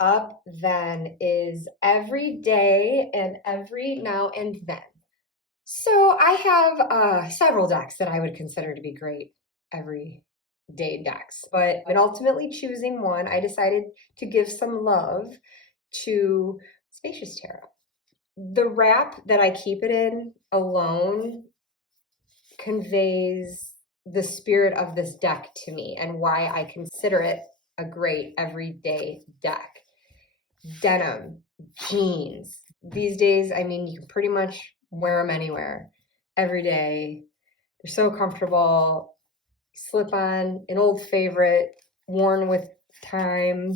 up then is every day and every now and then. So I have several decks that I would consider to be great everyday decks, but in ultimately choosing one, I decided to give some love to Spacious Tarot. The wrap that I keep it in alone conveys the spirit of this deck to me and why I consider it a great everyday deck. Denim, jeans. These days, I mean, you can pretty much wear them anywhere, every day. They're so comfortable. Slip on an old favorite, worn with time.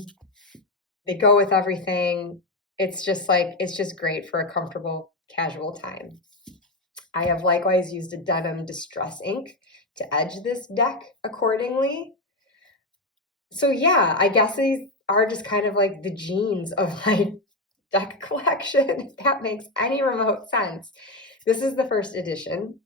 They go with everything. It's just great for a comfortable, casual time. I have likewise used a denim distress ink to edge this deck accordingly. So yeah, I guess these are just kind of like the genes of my deck collection, if that makes any remote sense. This is the first edition.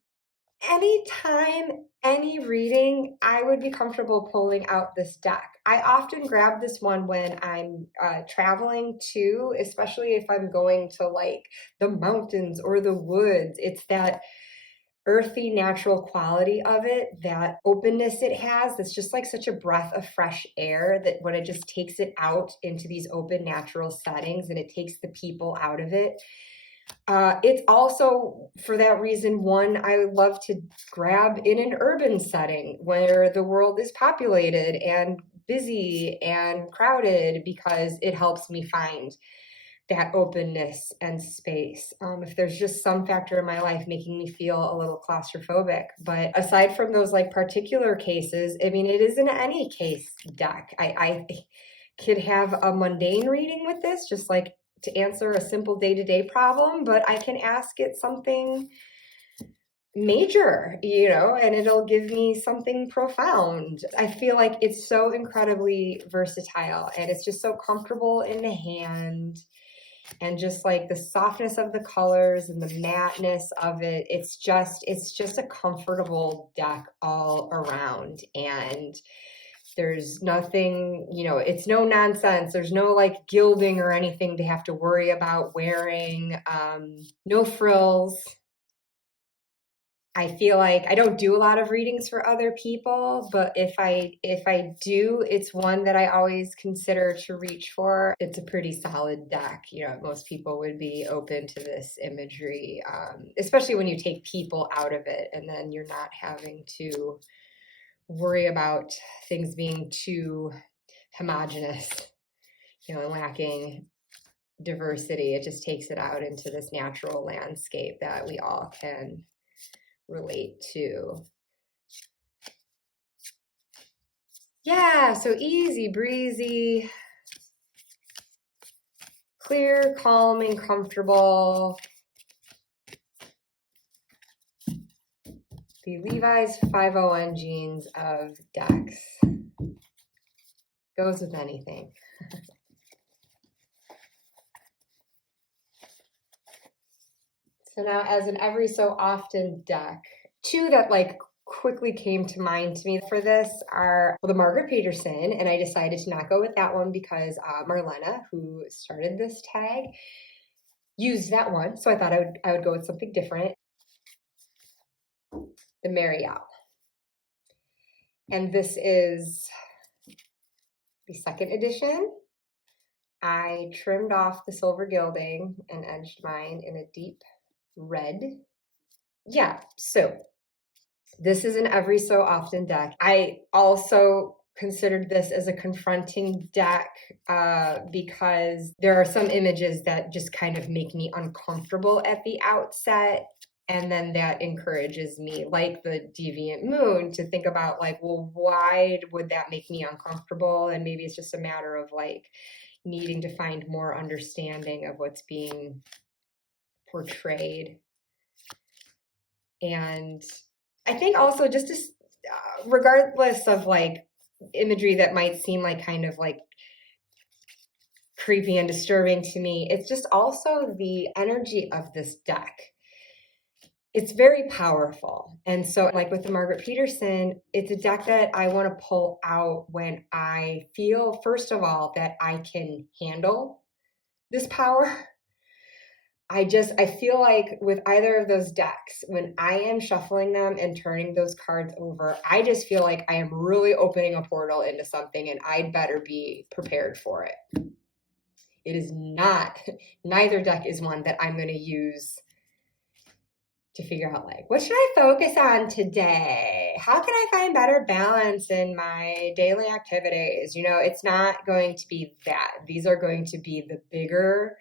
Anytime, any reading, I would be comfortable pulling out this deck. I often grab this one when I'm traveling too, especially if I'm going to like the mountains or the woods. It's that earthy, natural quality of it, that openness it has, that's just like such a breath of fresh air that when it just takes it out into these open, natural settings and it takes the people out of it. It's also, for that reason, one I would love to grab in an urban setting where the world is populated and busy and crowded, because it helps me find that openness and space. If there's just some factor in my life making me feel a little claustrophobic. But aside from those like particular cases, I mean, it isn't any case deck. I could have a mundane reading with this, just like to answer a simple day-to-day problem, but I can ask it something major, you know, and it'll give me something profound. I feel like it's so incredibly versatile and it's just so comfortable in the hand. And just like the softness of the colors and the matteness of it, it's just a comfortable deck all around. And there's nothing, you know, it's no nonsense. There's no like gilding or anything to have to worry about wearing. No frills. I feel like I don't do a lot of readings for other people, but if I do, it's one that I always consider to reach for. It's a pretty solid deck. You know, most people would be open to this imagery, especially when you take people out of it and then you're not having to worry about things being too homogenous, you know, and lacking diversity. It just takes it out into this natural landscape that we all can relate to. Yeah, so easy breezy, clear, calm, and comfortable. The Levi's 501 jeans of decks. Goes with anything. So now, as an every so often deck, two that like quickly came to mind to me for this are the Margaret Peterson, and I decided to not go with that one because Marlena, who started this tag, used that one, so I thought I would go with something different. The Marielle, and this is the second edition. I trimmed off the silver gilding and edged mine in a deep red. Yeah, so this is an every so often deck. I also considered this as a confronting deck because there are some images that just kind of make me uncomfortable at the outset. And then that encourages me, like the deviant moon, to think about like, well, why would that make me uncomfortable? And maybe it's just a matter of like needing to find more understanding of what's being portrayed. And I think also just to, regardless of like imagery that might seem like kind of like creepy and disturbing to me, it's just also the energy of this deck. it's very powerful. And so like with the Margaret Peterson, it's a deck that I want to pull out when I feel, first of all, that I can handle this power. I feel like with either of those decks, when I am shuffling them and turning those cards over, I just feel like I am really opening a portal into something and I'd better be prepared for it. It is not, neither deck is one that I'm going to use to figure out like, what should I focus on today? How can I find better balance in my daily activities? It's not going to be that. These are going to be the bigger,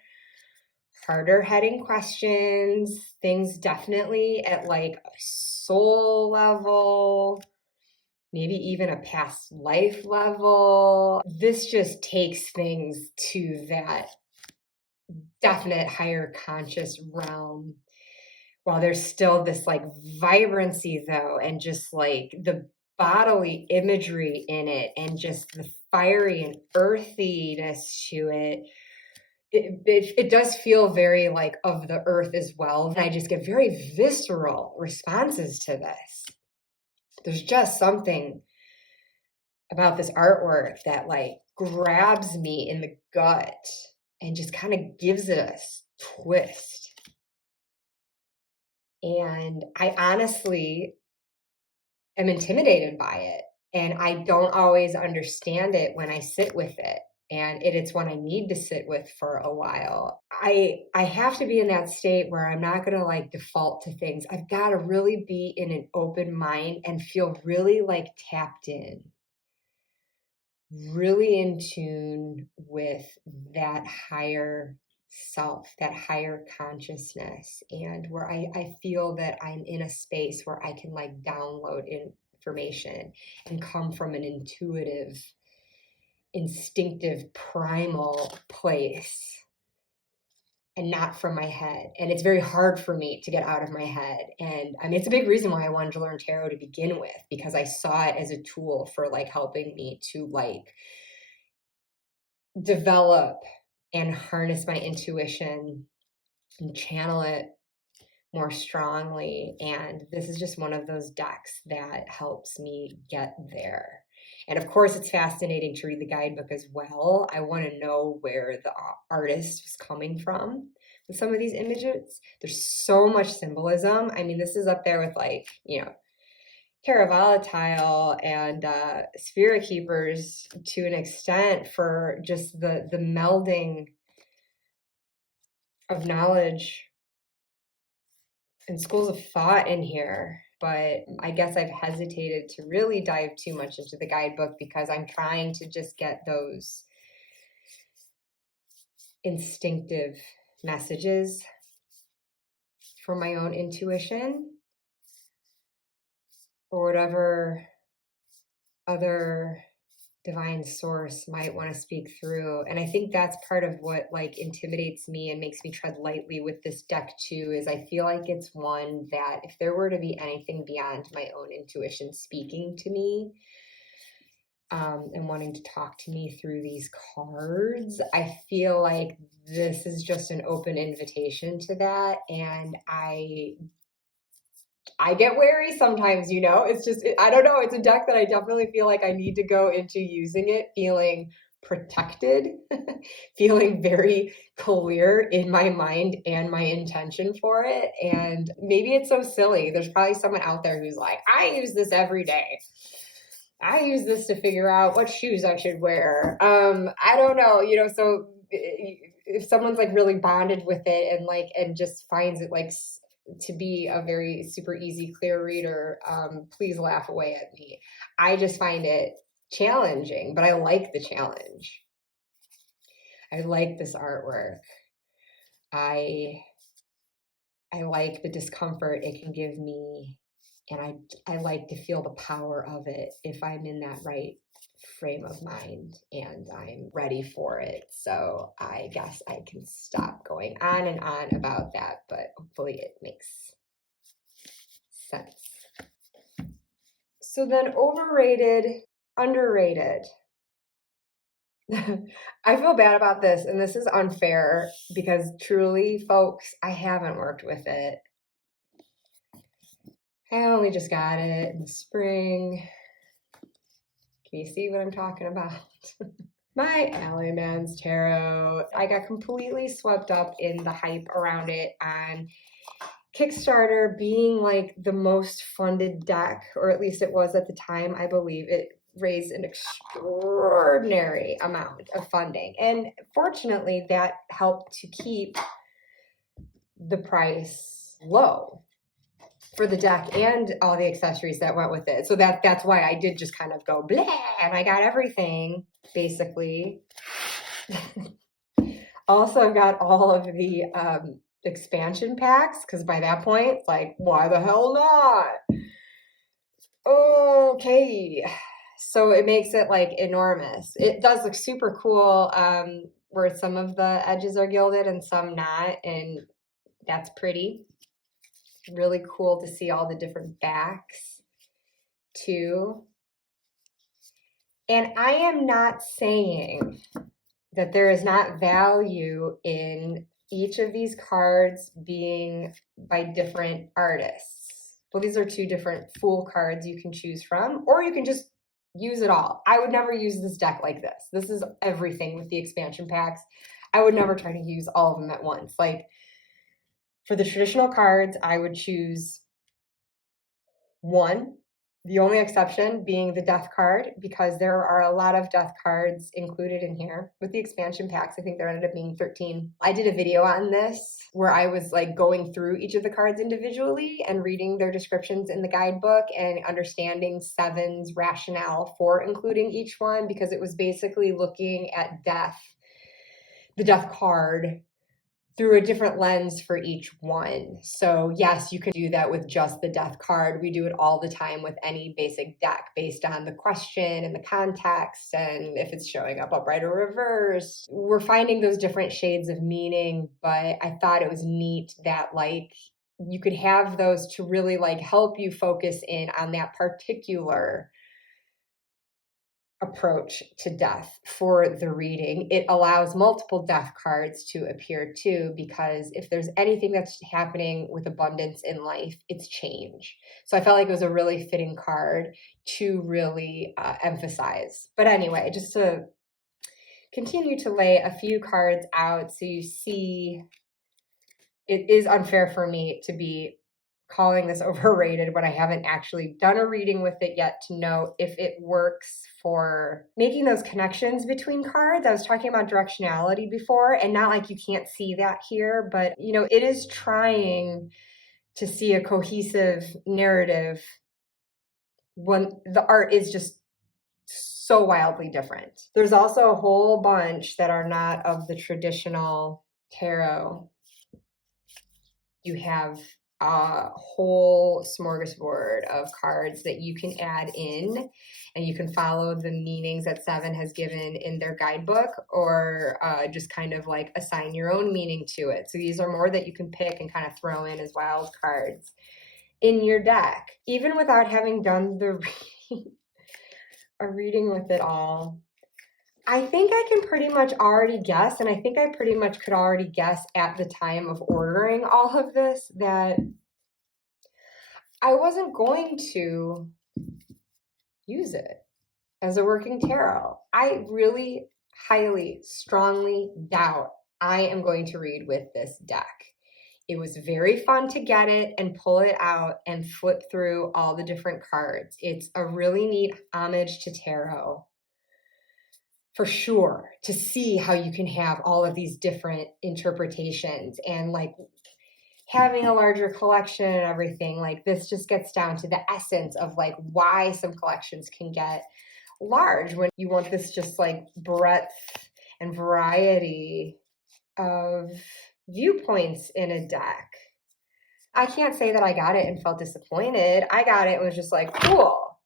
harder heading questions, things definitely at like a soul level, maybe even a past life level. This just takes things to that definite higher conscious realm, while there's still this like vibrancy though, and just like the bodily imagery in it and just the fiery and earthiness to it. It does feel very like of the earth as well. And I just get very visceral responses to this. There's just something about this artwork that like grabs me in the gut and just kind of gives it a twist. And I honestly am intimidated by it. And I don't always understand it when I sit with it. And it's one I need to sit with for a while. I have to be in that state where I'm not going to like default to things. I've got to really be in an open mind and feel really like tapped in, really in tune with that higher self, that higher consciousness, and where I feel that I'm in a space where I can like download information and come from an intuitive, instinctive, primal place and not from my head. And it's very hard for me to get out of my head. And I mean, it's a big reason why I wanted to learn tarot to begin with, because I saw it as a tool for like helping me to like develop and harness my intuition and channel it more strongly. And this is just one of those decks that helps me get there. And of course, it's fascinating to read the guidebook as well. I want to know where the artist was coming from with some of these images. There's so much symbolism. I mean, this is up there with like, Terra Volatile and Spirit Keepers to an extent, for just the melding of knowledge and schools of thought in here. But I guess I've hesitated to really dive too much into the guidebook because I'm trying to just get those instinctive messages for my own intuition, or whatever other divine source might want to speak through. And I think that's part of what like intimidates me and makes me tread lightly with this deck too, is I feel like it's one that if there were to be anything beyond my own intuition speaking to me and wanting to talk to me through these cards, I feel like this is just an open invitation to that. And I get wary sometimes, it's just, I don't know. It's a deck that I definitely feel like I need to go into using it feeling protected, feeling very clear in my mind and my intention for it. And maybe it's so silly. There's probably someone out there who's like, I use this every day. I use this to figure out what shoes I should wear. I don't know, so if someone's like really bonded with it and just finds it like to be a very super easy, clear reader, please laugh away at me. I just find it challenging, but I like the challenge. I like this artwork. I like the discomfort it can give me, and I like to feel the power of it if I'm in that right frame of mind and I'm ready for it. So I guess I can stop going on and on about that, but hopefully it makes sense. So then overrated, underrated. I feel bad about this, and this is unfair because truly, folks, I haven't worked with it. I only just got it in the spring. Can you see what I'm talking about? My Ally Man's Tarot. I got completely swept up in the hype around it on Kickstarter being like the most funded deck, or at least it was at the time. I believe it raised an extraordinary amount of funding. And fortunately, that helped to keep the price low for the deck and all the accessories that went with it. So that's why I did just kind of go blah, and I got everything basically. Also, I've got all of the expansion packs, because by that point, it's like, why the hell not? Okay, so it makes it like enormous. It does look super cool, where some of the edges are gilded and some not, and that's pretty. Really cool to see all the different backs too. And I am not saying that there is not value in each of these cards being by different artists. Well, these are two different Fool cards you can choose from, or you can just use it all. I would never use this deck like this. This is everything with the expansion packs. I would never try to use all of them at once. Like, for the traditional cards, I would choose one, the only exception being the death card, because there are a lot of death cards included in here. With the expansion packs, I think there ended up being 13. I did a video on this where I was like going through each of the cards individually and reading their descriptions in the guidebook and understanding Seven's rationale for including each one, because it was basically looking at death, the death card, through a different lens for each one. So yes, you can do that with just the death card. We do it all the time with any basic deck based on the question and the context and if it's showing up upright or reverse. We're finding those different shades of meaning, but I thought it was neat that like you could have those to really like help you focus in on that particular approach to death for the reading. It allows multiple death cards to appear too, because if there's anything that's happening with abundance in life, it's change. So I felt like it was a really fitting card to really emphasize. But anyway, just to continue to lay a few cards out so you see, it is unfair for me to be calling this overrated when I haven't actually done a reading with it yet to know if it works for making those connections between cards. I was talking about directionality before, and not like you can't see that here, but you know, it is trying to see a cohesive narrative when the art is just so wildly different. There's also a whole bunch that are not of the traditional tarot. You have a whole smorgasbord of cards that you can add in, and you can follow the meanings that Seven has given in their guidebook, or just kind of like assign your own meaning to it. So these are more that you can pick and kind of throw in as wild cards in your deck, even without having done the a reading with it all. I think I can pretty much already guess, and I think I pretty much could already guess at the time of ordering all of this, that I wasn't going to use it as a working tarot. I really highly, strongly doubt I am going to read with this deck. It was very fun to get it and pull it out and flip through all the different cards. It's a really neat homage to tarot, for sure, to see how you can have all of these different interpretations, and like having a larger collection and everything. Like, this just gets down to the essence of like why some collections can get large when you want this just like breadth and variety of viewpoints in a deck. I can't say that I got it and felt disappointed. I got it and was just like, cool.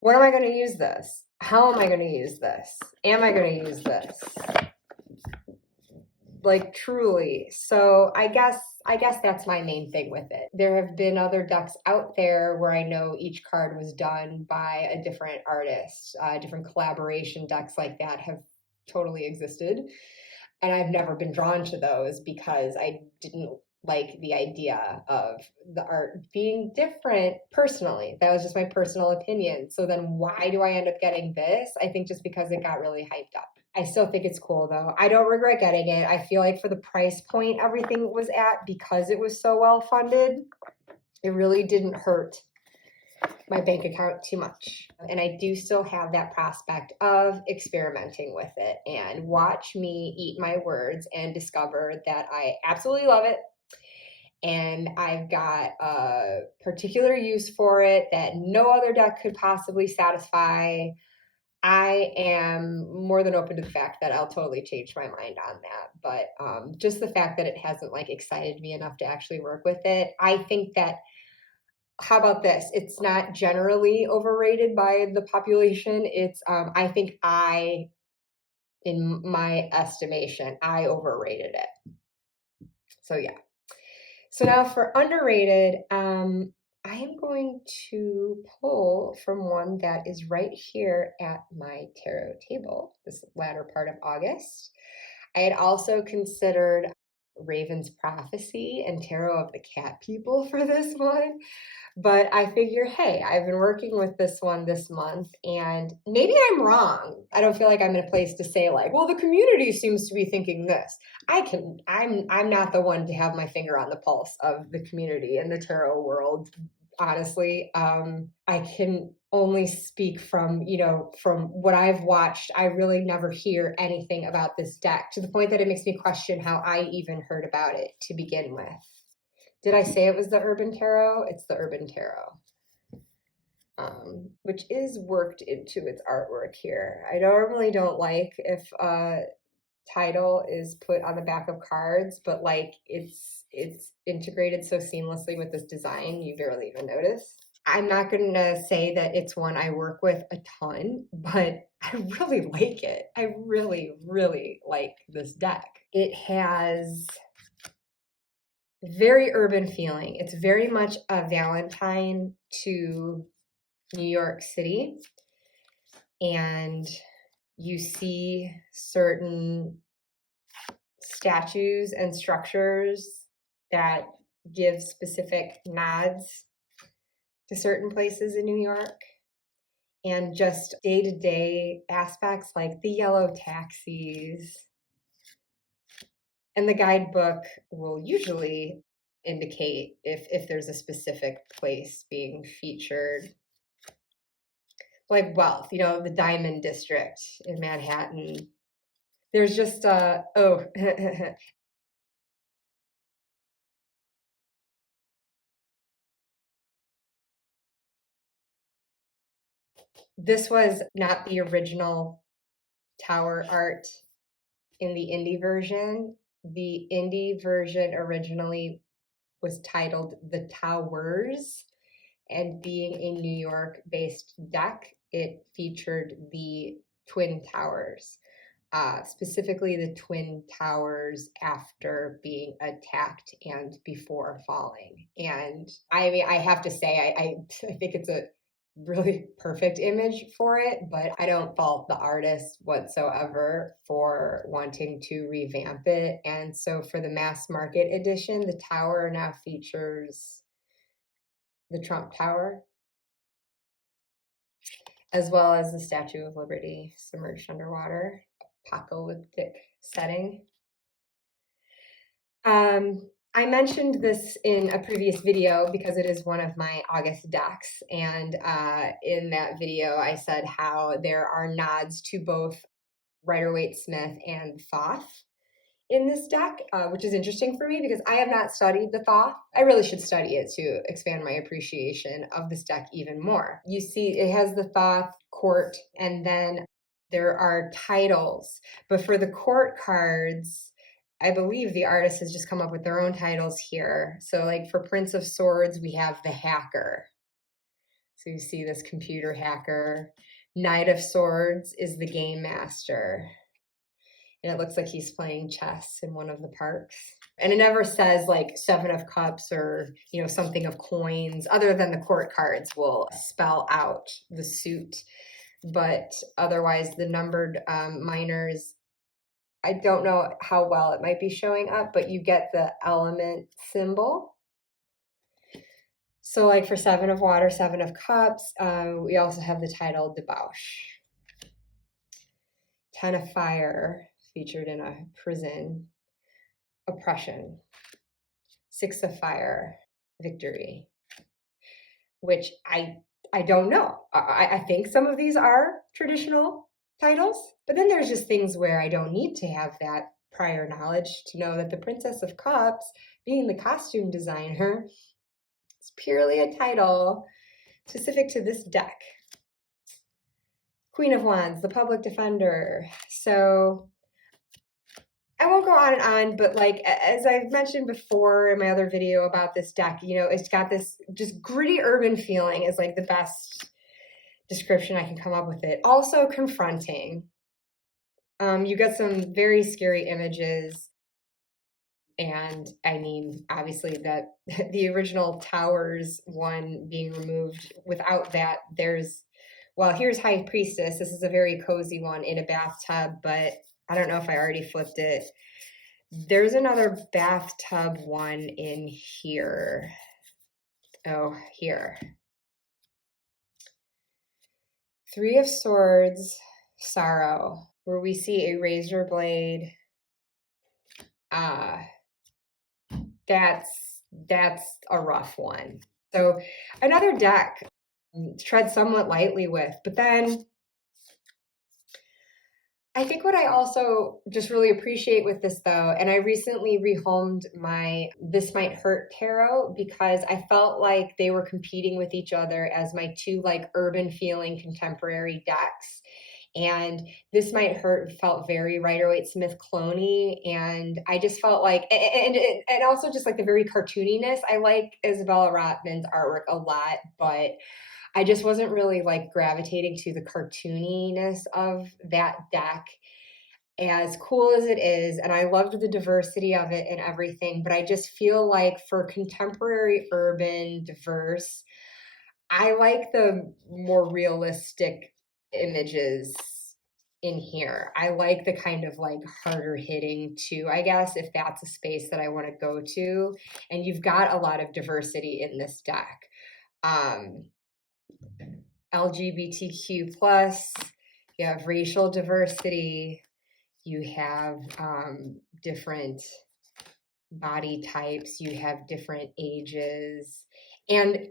When am I going to use this? How am I going to use this? Am I going to use this? Like, truly. So I guess that's my main thing with it. There have been other decks out there where I know each card was done by a different artist. Different collaboration decks like that have totally existed. And I've never been drawn to those because I didn't like the idea of the art being different personally. That was just my personal opinion. So then why do I end up getting this? I think just because it got really hyped up. I still think it's cool though. I don't regret getting it. I feel like for the price point everything was at, because it was so well funded, it really didn't hurt my bank account too much. And I do still have that prospect of experimenting with it, and watch me eat my words and discover that I absolutely love it. And I've got a particular use for it that no other deck could possibly satisfy. I am more than open to the fact that I'll totally change my mind on that. But just the fact that it hasn't like excited me enough to actually work with it. I think that, how about this? It's not generally overrated by the population. It's, I think in my estimation, I overrated it. So yeah. So now for underrated, I am going to pull from one that is right here at my tarot table, this latter part of August. I had also considered Raven's Prophecy and Tarot of the Cat People for this one. But I figure, hey, I've been working with this one this month, and maybe I'm wrong. I don't feel like I'm in a place to say like, well, the community seems to be thinking this. I'm not the one to have my finger on the pulse of the community in the tarot world. Honestly, I can only speak from what I've watched. I really never hear anything about this deck, to the point that it makes me question how I even heard about it to begin with. Did I say it was the Urban Tarot? It's the Urban Tarot, which is worked into its artwork here. I normally don't like if a title is put on the back of cards, but like it's integrated so seamlessly with this design, you barely even notice. I'm not going to say that it's one I work with a ton, but I really like it. I really, really like this deck. It has very urban feeling. It's very much a Valentine to New York City. And you see certain statues and structures that give specific nods to certain places in New York. And just day-to-day aspects like the yellow taxis. And the guidebook will usually indicate if there's a specific place being featured. Like Wealth, the Diamond District in Manhattan. There's just this was not the original tower art in the indie version. The indie version originally was titled The Towers, and being a New York-based deck, it featured the Twin Towers, specifically the Twin Towers after being attacked and before falling. And I mean, I have to say, I think it's a really perfect image for it, but I don't fault the artist whatsoever for wanting to revamp it. And so for the mass market edition, the tower now features the Trump Tower, as well as the Statue of Liberty submerged underwater, apocalyptic setting. I mentioned this in a previous video because it is one of my August decks, and in that video I said how there are nods to both Rider-Waite-Smith and Thoth in this deck, which is interesting for me because I have not studied the Thoth. I really should study it to expand my appreciation of this deck even more. You see it has the Thoth court, and then there are titles, but for the court cards, I believe the artist has just come up with their own titles here. So like for Prince of Swords, we have the Hacker. So you see this computer hacker. Knight of Swords is the Game Master. And it looks like he's playing chess in one of the parks. And it never says like Seven of Cups or, something of coins, other than the court cards will spell out the suit. But otherwise, the numbered minors I don't know how well it might be showing up, but you get the element symbol. So like for 7 of water, 7 of cups, we also have the title debauch. 10 of fire, featured in a prison, oppression. 6 of fire, victory, which I don't know. I think some of these are traditional titles, but then there's just things where I don't need to have that prior knowledge to know that the Princess of Cups, being the costume designer, is purely a title specific to this deck. Queen of Wands, the public defender. So I won't go on and on, but like, as I've mentioned before in my other video about this deck, you know, it's got this just gritty urban feeling is like the best description I can come up with it. Also confronting. You get some very scary images. And I mean, obviously that the original Towers one being removed, without that, here's High Priestess. This is a very cozy one in a bathtub, but I don't know if I already flipped it. There's another bathtub one in here. Oh, here. 3 of Swords, sorrow, where we see a razor blade. That's a rough one. So another deck tread somewhat lightly with, but then I think what I also just really appreciate with this though, and I recently rehomed my This Might Hurt tarot because I felt like they were competing with each other as my 2 like urban feeling contemporary decks. And This Might Hurt felt very Rider-Waite-Smith clone-y, and I just felt like, and also just like the very cartooniness. I like Isabella Rotman's artwork a lot, but I just wasn't really like gravitating to the cartooniness of that deck, as cool as it is. And I loved the diversity of it and everything, but I just feel like for contemporary urban diverse, I like the more realistic images in here. I like the kind of like harder hitting too, I guess, if that's a space that I want to go to. And you've got a lot of diversity in this deck. LGBTQ plus, you have racial diversity, you have different body types, you have different ages, and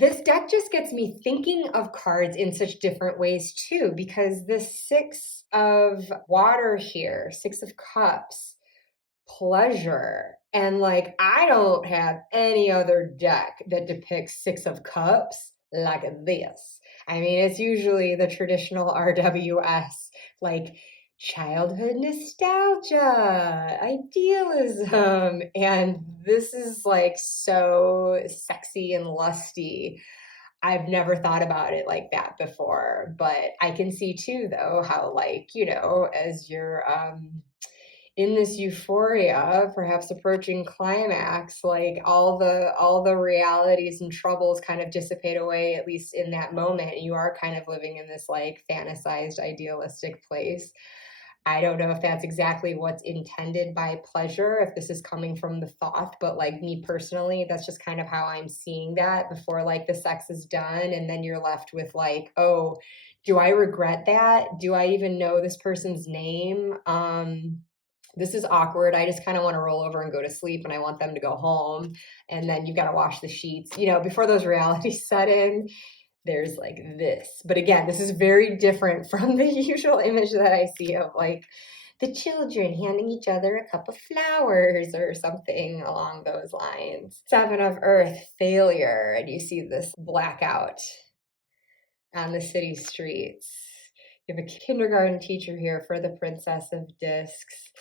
this deck just gets me thinking of cards in such different ways too, because this 6 of water here, 6 of cups, pleasure, and like I don't have any other deck that depicts 6 of cups like this. I mean, it's usually the traditional RWS, like childhood nostalgia, idealism, and this is like so sexy and lusty. I've never thought about it like that before, but I can see too though how, like, you know, as you're in this euphoria, perhaps approaching climax, like all the realities and troubles kind of dissipate away, at least in that moment. You are kind of living in this like fantasized idealistic place. I don't know if that's exactly what's intended by pleasure, if this is coming from the Thoth, but like me personally, that's just kind of how I'm seeing that before like the sex is done. And then you're left with like, oh, do I regret that? Do I even know this person's name? This is awkward. I just kind of want to roll over and go to sleep, and I want them to go home. And then you've got to wash the sheets, you know, before those realities set in. There's like this. But again, this is very different from the usual image that I see of like the children handing each other a cup of flowers or something along those lines. 7 of Earth, failure. And you see this blackout on the city streets. You have a kindergarten teacher here for the Princess of Discs.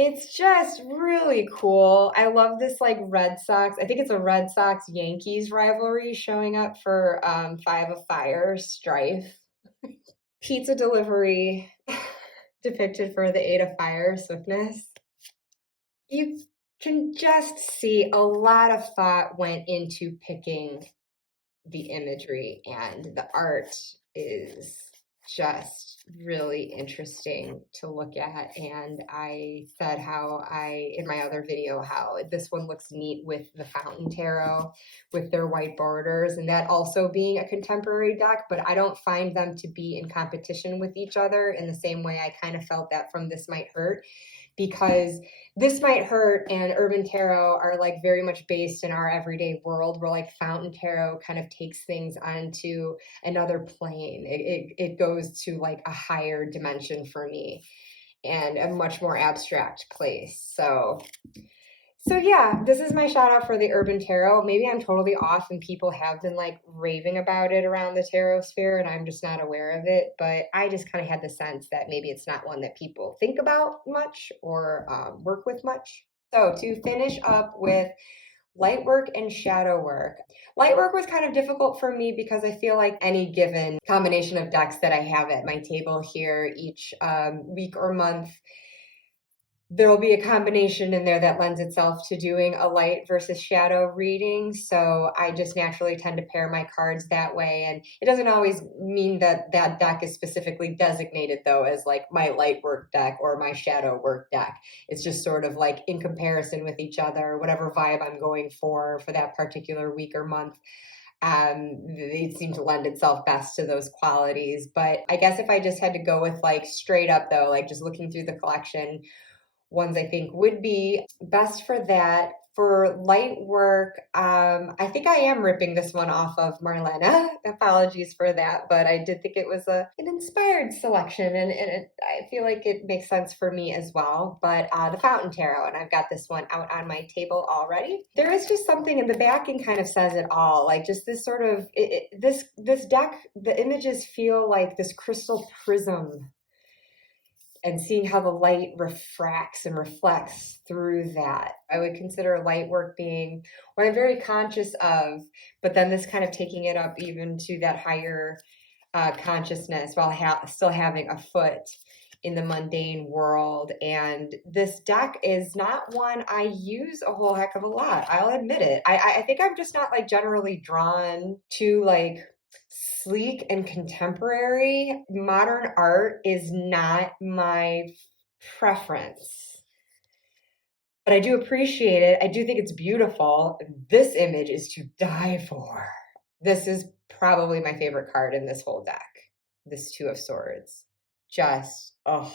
It's just really cool. I love this like Red Sox. I think it's a Red Sox Yankees rivalry showing up for 5 of Fire, strife. Pizza delivery depicted for the 8 of Fire, swiftness. You can just see a lot of thought went into picking the imagery, and the art is just really interesting to look at. And I said in my other video, how this one looks neat with the Fountain Tarot with their white borders, and that also being a contemporary deck, but I don't find them to be in competition with each other in the same way I kind of felt that from This Might Hurt, because This Might Hurt and Urban Tarot are like very much based in our everyday world, where like Fountain Tarot kind of takes things onto another plane. It goes to like a higher dimension for me and a much more abstract place. So yeah, this is my shout out for the Urban Tarot. Maybe I'm totally off and people have been like raving about it around the tarot sphere and I'm just not aware of it. But I just kind of had the sense that maybe it's not one that people think about much or work with much. So to finish up with light work and shadow work. Light work was kind of difficult for me because I feel like any given combination of decks that I have at my table here each week or month, there will be a combination in there that lends itself to doing a light versus shadow reading. So I just naturally tend to pair my cards that way. And it doesn't always mean that that deck is specifically designated, though, as like my light work deck or my shadow work deck. It's just sort of like in comparison with each other, whatever vibe I'm going for that particular week or month. They seem to lend itself best to those qualities. But I guess if I just had to go with like straight up, though, like just looking through the collection, ones I think would be best for that. For light work, I think I am ripping this one off of Marlene. Apologies for that, but I did think it was an inspired selection, and I feel like it makes sense for me as well. But the Fountain Tarot, and I've got this one out on my table already. There is just something in the backing kind of says it all. Like just this sort of, this deck, the images feel like this crystal prism, and seeing how the light refracts and reflects through that. I would consider light work being what I'm very conscious of, but then this kind of taking it up even to that higher consciousness while still having a foot in the mundane world. And this deck is not one I use a whole heck of a lot. I'll admit it. I think I'm just not like generally drawn to like sleek and contemporary. Modern art is not my preference, but I do appreciate it. I do think it's beautiful. This image is to die for. This is probably my favorite card in this whole deck. This Two of Swords. Just, oh,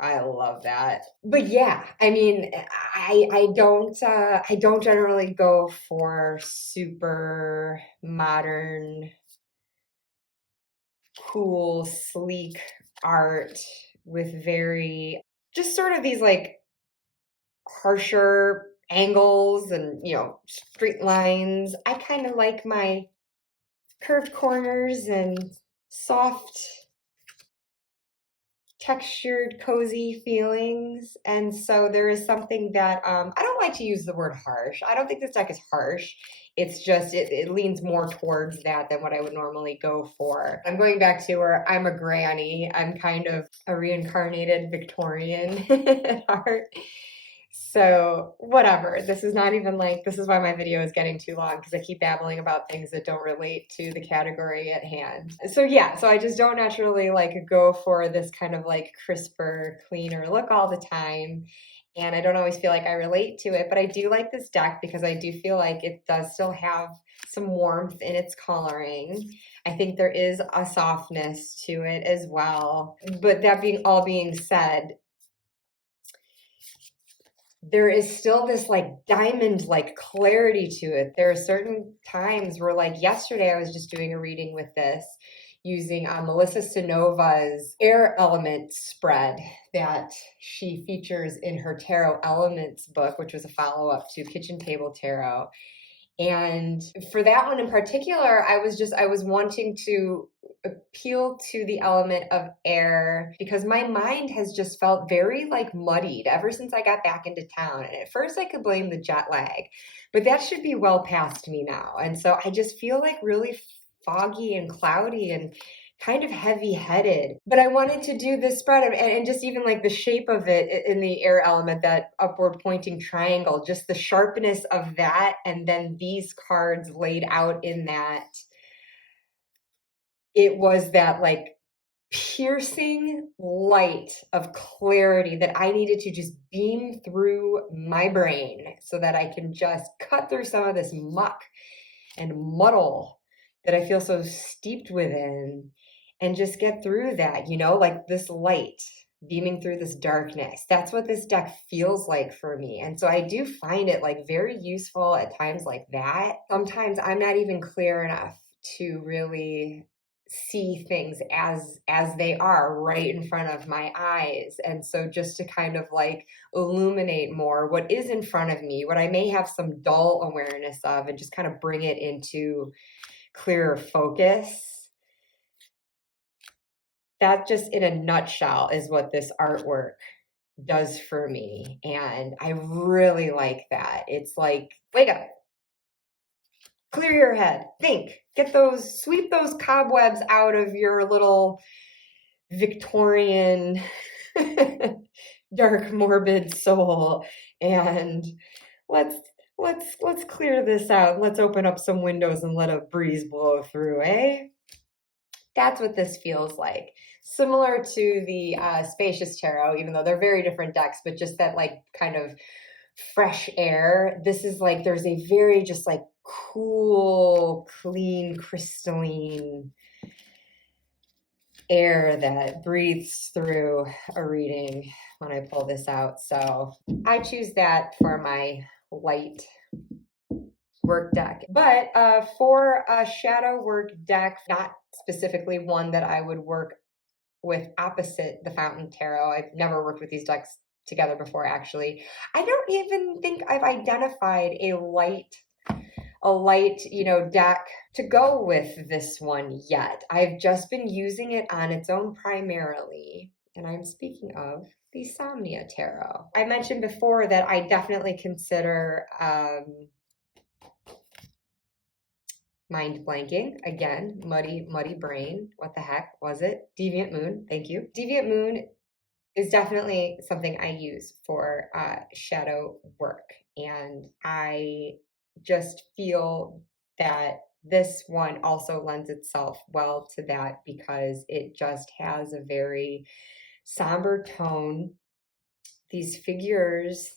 I love that. But yeah, I mean, I don't generally go for super modern, cool, sleek art with very just sort of these like harsher angles and, you know, straight lines. I kind of like my curved corners and soft, textured, cozy feelings. And so there is something that I don't like to use the word harsh. I don't think this deck is harsh. It's just it leans more towards that than what I would normally go for. I'm going back to where I'm a granny. I'm kind of a reincarnated Victorian at heart. So whatever, this is not even like, this is why my video is getting too long, because I keep babbling about things that don't relate to the category at hand. So yeah, so I just don't naturally like go for this kind of like crisper, cleaner look all the time. And I don't always feel like I relate to it, but I do like this deck because I do feel like it does still have some warmth in its coloring. I think there is a softness to it as well. But that being said, there is still this like diamond like clarity to it. There are certain times where, like yesterday, I was just doing a reading with this using Melissa Sanova's air element spread that she features in her Tarot Elements book, which was a follow-up to Kitchen Table Tarot. And for that one in particular, I was wanting to appeal to the element of air because my mind has just felt very like muddied ever since I got back into town. And at first I could blame the jet lag, but that should be well past me now. And so I just feel like really foggy and cloudy and kind of heavy-headed. But I wanted to do this spread and just even like the shape of it in the air element, that upward pointing triangle, just the sharpness of that, and then these cards laid out in that. it was that like piercing light of clarity that I needed to just beam through my brain so that I can just cut through some of this muck and muddle that I feel so steeped within and just get through that, like this light beaming through this darkness. That's what this deck feels like for me. And so I do find it like very useful at times like that. Sometimes I'm not even clear enough to really see things as they are right in front of my eyes. And so just to kind of like illuminate more what is in front of me, what I may have some dull awareness of, and just kind of bring it into clearer focus. That just in a nutshell is what this artwork does for me. And I really like that. It's like, wake up, clear your head, think, sweep those cobwebs out of your little Victorian dark morbid soul, and let's clear this out. Let's open up some windows and let a breeze blow through, eh? That's what this feels like. Similar to the Spacious Tarot, even though they're very different decks, but just that like kind of fresh air. This is like, there's a very just like cool, clean, crystalline air that breathes through a reading when I pull this out. So I choose that for my light work deck. But for a shadow work deck, not specifically one that I would work with opposite the Fountain Tarot. I've never worked with these decks together before, actually. I don't even think I've identified a light deck to go with this one yet. I've just been using it on its own primarily. And I'm speaking of the Somnia Tarot. I mentioned before that I definitely consider mind blanking. Again, muddy brain. What the heck was it? Deviant Moon. Thank you. Deviant Moon is definitely something I use for shadow work. And I just feel that this one also lends itself well to that because it just has a very somber tone. These figures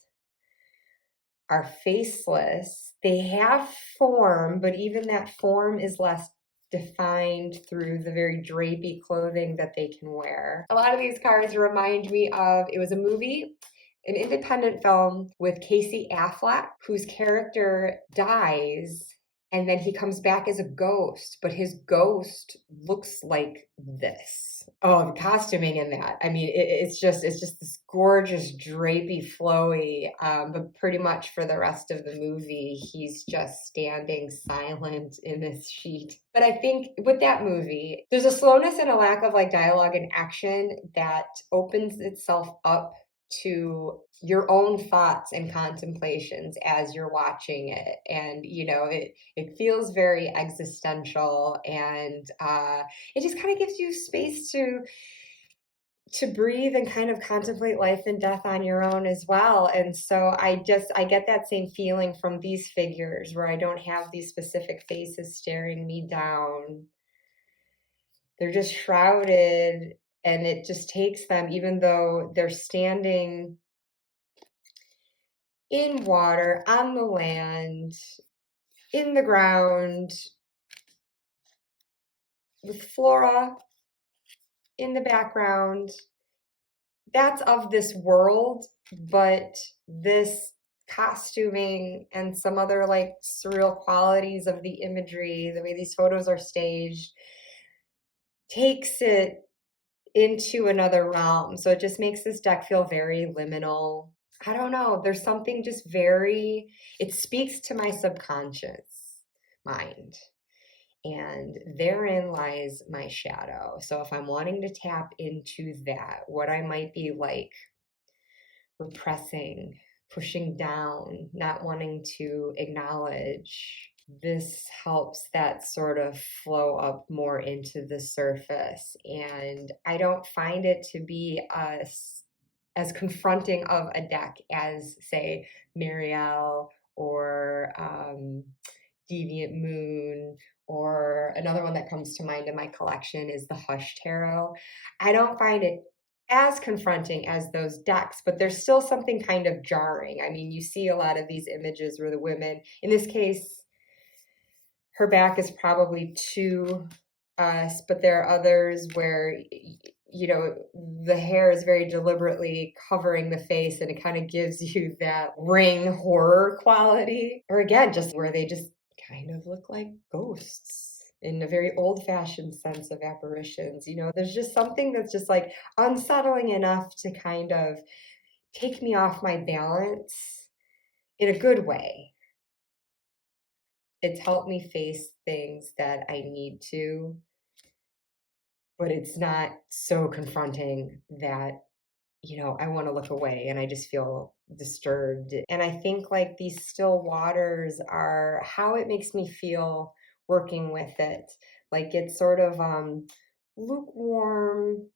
are faceless. They have form, but even that form is less defined through the very drapey clothing that they can wear. A lot of these cards remind me of, it was a movie, an independent film with Casey Affleck, whose character dies and then he comes back as a ghost, but his ghost looks like this. Oh, the costuming in that. I mean, it's just this gorgeous, drapey, flowy, but pretty much for the rest of the movie, he's just standing silent in this sheet. But I think with that movie, there's a slowness and a lack of like dialogue and action that opens itself up to your own thoughts and contemplations as you're watching it. And, it feels very existential, and it just kind of gives you space to breathe and kind of contemplate life and death on your own as well. And so I get that same feeling from these figures where I don't have these specific faces staring me down. They're just shrouded, and it just takes them, even though they're standing in water, on the land, in the ground, with flora in the background. That's of this world, but this costuming and some other like surreal qualities of the imagery, the way these photos are staged, takes it into another realm. So it just makes this deck feel very liminal. I don't know. There's something just it speaks to my subconscious mind. And therein lies my shadow. So if I'm wanting to tap into that, what I might be like repressing, pushing down, not wanting to acknowledge, this helps that sort of flow up more into the surface. And I don't find it to be as confronting of a deck as, say, Marielle or Deviant Moon or another one that comes to mind in my collection is the Hush Tarot. I don't find it as confronting as those decks, but there's still something kind of jarring. I mean, you see a lot of these images where the women, in this case, her back is probably to us, but there are others where, you know, the hair is very deliberately covering the face and it kind of gives you that Ring horror quality. Or again, just where they just kind of look like ghosts in a very old-fashioned sense of apparitions. You know, there's just something that's just like unsettling enough to kind of take me off my balance in a good way. It's helped me face things that I need to, but it's not so confronting that, you know, I want to look away and I just feel disturbed. And I think like these still waters are how it makes me feel working with it. Like it's sort of lukewarm,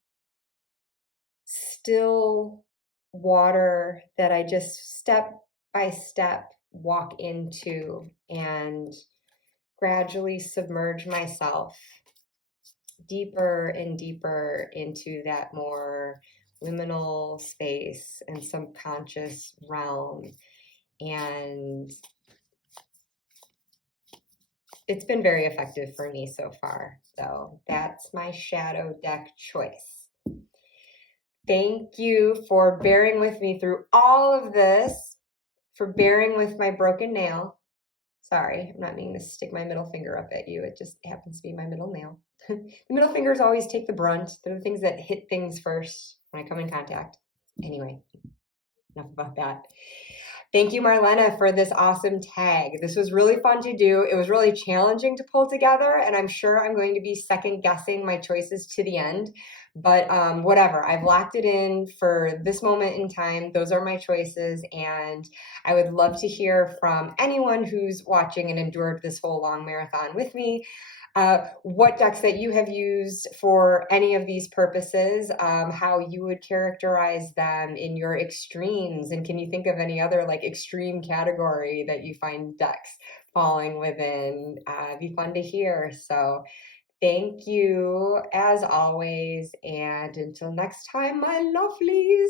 still water that I just step by step walk into and gradually submerge myself deeper and deeper into that more liminal space and subconscious realm. And it's been very effective for me so far. So that's my shadow deck choice. Thank you for bearing with me through all of this, for bearing with my broken nail. Sorry, I'm not meaning to stick my middle finger up at you. It just happens to be my middle nail. The middle fingers always take the brunt. They're the things that hit things first when I come in contact. Anyway, enough about that. Thank you, Marlena, for this awesome tag. This was really fun to do. It was really challenging to pull together, and I'm sure I'm going to be second guessing my choices to the end. But whatever, I've locked it in for this moment in time. Those are my choices, and I would love to hear from anyone who's watching and endured this whole long marathon with me. What decks that you have used for any of these purposes, how you would characterize them in your extremes, and can you think of any other like extreme category that you find decks falling within? It'd be fun to hear. So thank you as always, and until next time, my lovelies.